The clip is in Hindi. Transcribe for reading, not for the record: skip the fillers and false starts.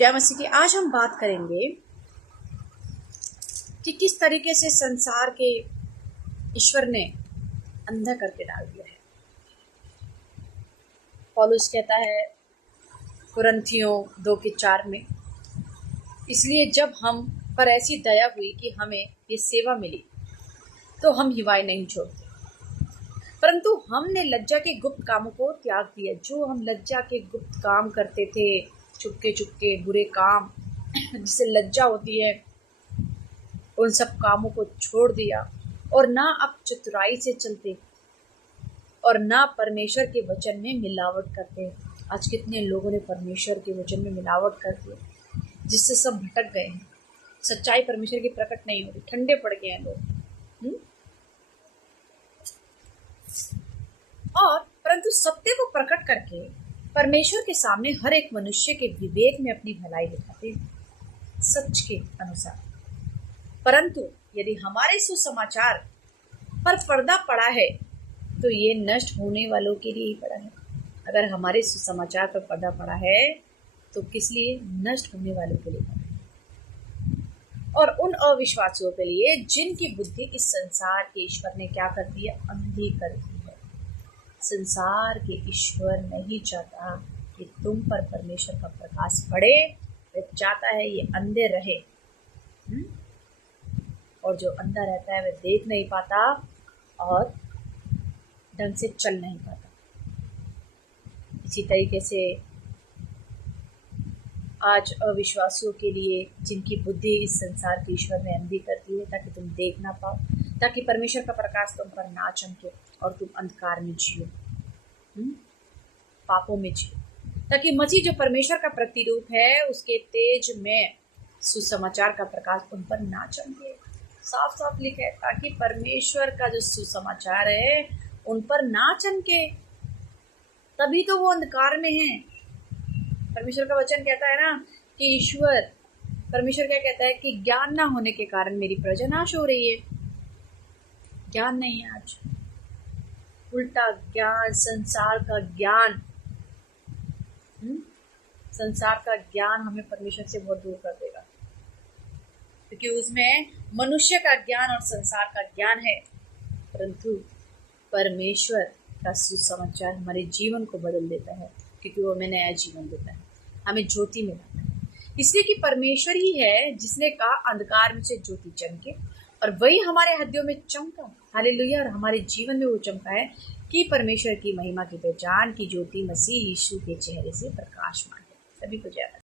जय मसीह की। आज हम बात करेंगे कि किस तरीके से संसार के ईश्वर ने अंधा करके डाल दिया है। पौलुस कहता है कुरिन्थियों 2:4 में, इसलिए जब हम पर ऐसी दया हुई कि हमें ये सेवा मिली तो हम हिवाए नहीं छोड़ते, परंतु हमने लज्जा के गुप्त कामों को त्याग दिया। जो हम लज्जा के गुप्त काम करते थे, चुपके चुपके बुरे काम जिससे लज्जा होती है, उन सब कामों को छोड़ दिया और ना अब चतुराई से चलते और ना परमेश्वर के वचन में मिलावट करते। आज कितने लोगों ने परमेश्वर के वचन में मिलावट कर दी, जिससे सब भटक गए हैं। सच्चाई परमेश्वर की प्रकट नहीं हो रही, ठंडे पड़ गए हैं लोग। और परंतु सत्य को प्रकट करके परमेश्वर के सामने हर एक मनुष्य के विवेक में अपनी भलाई दिखाते हैं सच के अनुसार। परंतु यदि हमारे सुसमाचार पर पर्दा पड़ा है तो ये नष्ट होने वालों के लिए ही पड़ा है। अगर हमारे सुसमाचार पर पर्दा पड़ा है तो किस लिए? नष्ट होने वालों के लिए पड़ा है, और उन अविश्वासियों के लिए जिनकी बुद्धि इस संसार के ईश्वर ने क्या कर दिया? अंधी कर दी है। संसार के ईश्वर नहीं चाहता कि तुम पर परमेश्वर का प्रकाश पड़े, वह चाहता है ये अंधे रहे। और जो अंधा रहता है वह देख नहीं पाता और ढंग से चल नहीं पाता। इसी तरीके से आज अविश्वासियों के लिए जिनकी बुद्धि इस संसार के ईश्वर ने अंधी कर दी है, ताकि तुम देख ना पाओ, ताकि परमेश्वर का प्रकाश तुम पर ना चमके और तुम अंधकार में जियो, पापों में जियो, ताकि मसीह जो परमेश्वर का प्रतिरूप है उसके तेज में सुसमाचार का प्रकाश तुम पर ना चमके। साफ साफ लिखा है, ताकि परमेश्वर का जो सुसमाचार है उन पर ना चमके, तभी तो वो अंधकार में है। परमेश्वर का वचन कहता है ना कि ईश्वर परमेश्वर क्या कहता है कि ज्ञान ना होने के कारण मेरी प्रजा नाश हो रही है। ज्ञान नहीं है आज, उल्टा ज्ञान, संसार का ज्ञान। संसार का ज्ञान हमें परमेश्वर से बहुत दूर कर देगा, क्योंकि उसमें मनुष्य का ज्ञान और संसार का ज्ञान है। परंतु परमेश्वर का सुसमाचार हमारे जीवन को बदल देता है, क्योंकि वो हमें नया जीवन देता है, हमें ज्योति में लाता है। इसलिए कि परमेश्वर ही है जिसने कहा अंधकार में से ज्योति चमके, और वही हमारे हृदयों में चमका। हालेलुया। और हमारे जीवन में वो चमका है कि परमेश्वर की महिमा की पहचान की ज्योति मसीह यीशु के चेहरे से प्रकाशमान है। सभी को जय।